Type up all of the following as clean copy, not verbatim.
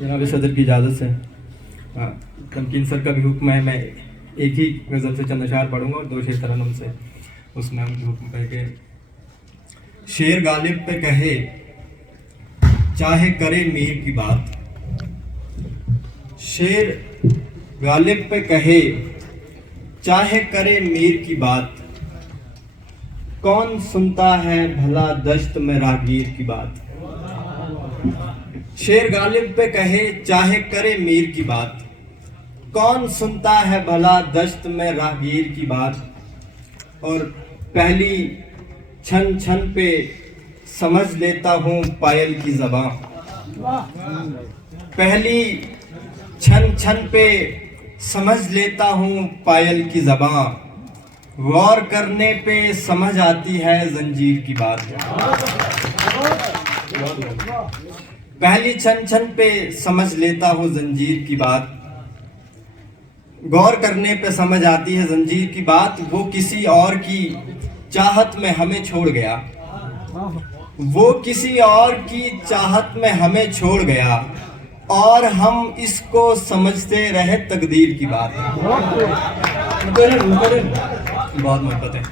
जनाब सदर की इजाज़त से तमकीन सर का भी हुक्म है, मैं एक ही गज़ल से चंद अशार पढ़ूंगा और दो शेर तरन्नुम से उसमें हम हुक्म कह के। शेर गालिब पे कहे चाहे करे मीर की बात, शेर गालिब पे कहे चाहे करे मीर की बात, कौन सुनता है भला दश्त में राहगीर की बात। शेर गालिब पे कहे चाहे करे मीर की बात, कौन सुनता है भला दश्त में राहगीर की बात। और पहली छन छन पे समझ लेता हूँ पायल की ज़बां, पहली छन छन पे समझ लेता हूँ पायल की ज़बां, गौर करने पे समझ आती है जंजीर की बात। पहली छन छन पे समझ लेता हूँ जंजीर की बात, गौर करने पे समझ आती है जंजीर की बात। वो किसी और की चाहत में हमें छोड़ गया, वो किसी और की चाहत में हमें छोड़ गया, और हम इसको समझते रहे तकदीर की बात। बहुत मोहब्बत है।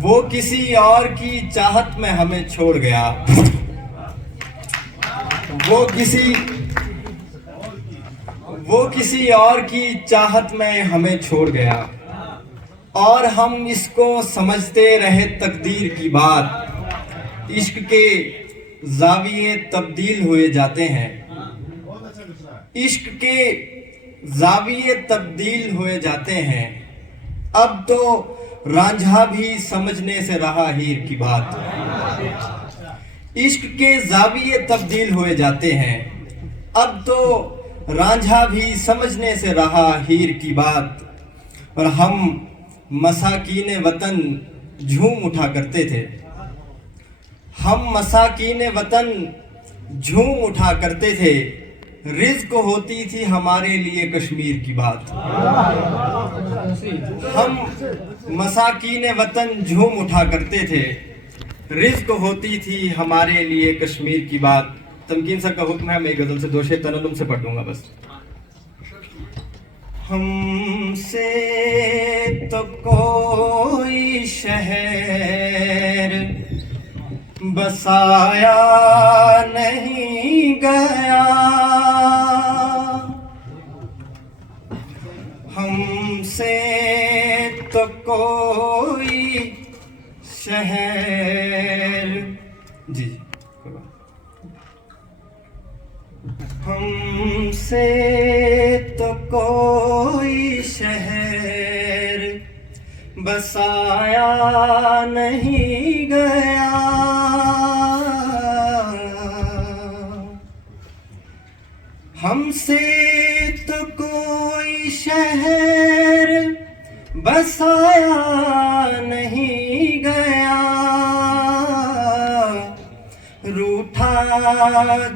वो किसी और की चाहत में हमें छोड़ गया, वो किसी और की चाहत में हमें छोड़ गया, और हम इसको समझते रहे तकदीर की बात। इश्क के ज़ाविये तब्दील हुए जाते हैं, इश्क के ज़ाविये तब्दील हुए जाते हैं, अब तो रांझा भी समझने से रहा हीर की बात। इश्क के ज़ाविये तब्दील हुए जाते हैं, अब तो रांझा भी समझने से रहा हीर की बात। और हम मसाकीने वतन झूम उठा करते थे, हम मसाकीने वतन झूम उठा करते थे, रिज़्क़ होती थी हमारे लिए कश्मीर की बात। हम मसाकीने वतन झूम उठा करते थे, रिज़्क़ होती थी हमारे लिए कश्मीर की बात। तमकीन सर का हुक्म है, मैं गज़ल से दो शेर तरन्नुम से पढ़ दूंगा बस। हमसे तो कोई शहर बसाया नहीं गया, हमसे तो कोई शहर जी हमसे तो कोई शहर बसाया नहीं गया, हमसे तो कोई शहर बसाया नहीं गया, रूठा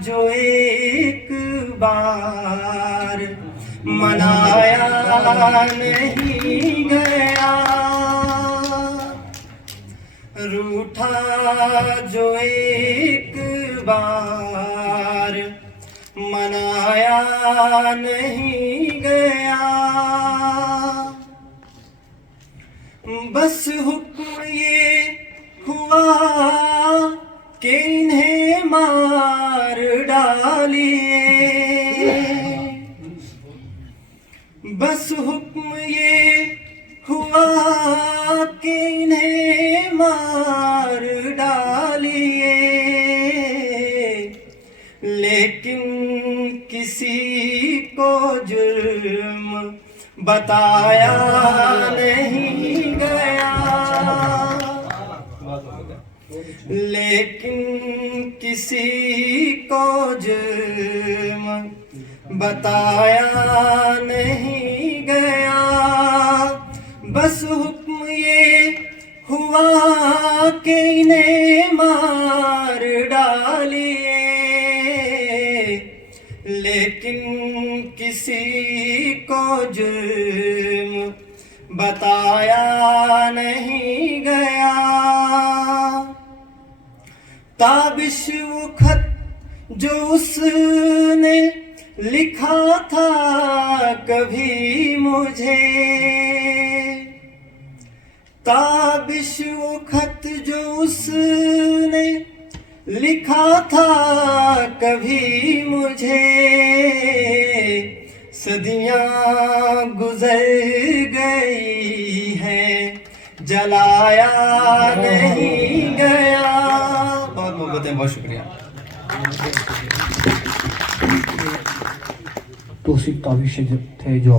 जो एक बार मनाया नहीं गया, रूठा जो एक बार मनाया नहीं गया। बस हुक्म ये हुआ कि इन्हें मार डालिए, बस हुक्म ये हुआ कि इन्हें मार डालिए, लेकिन किसी को जुर्म बताया नहीं गया, लेकिन किसी को जुर्म बताया नहीं गया। बस हुक्म ये हुआ कि इन्हें मार डालिए, लेकिन किसी को जुर्म बताया नहीं गया। ताबिश वो खत जो उसने लिखा था कभी मुझे, ताबिश वो खत जो उसने लिखा था कभी मुझे, सदियां गुजर गई हैं जलाया नहीं गया। बहुत मोहब्बत है, बहुत शुक्रिया। तो सिर्फ ताबिश थे जो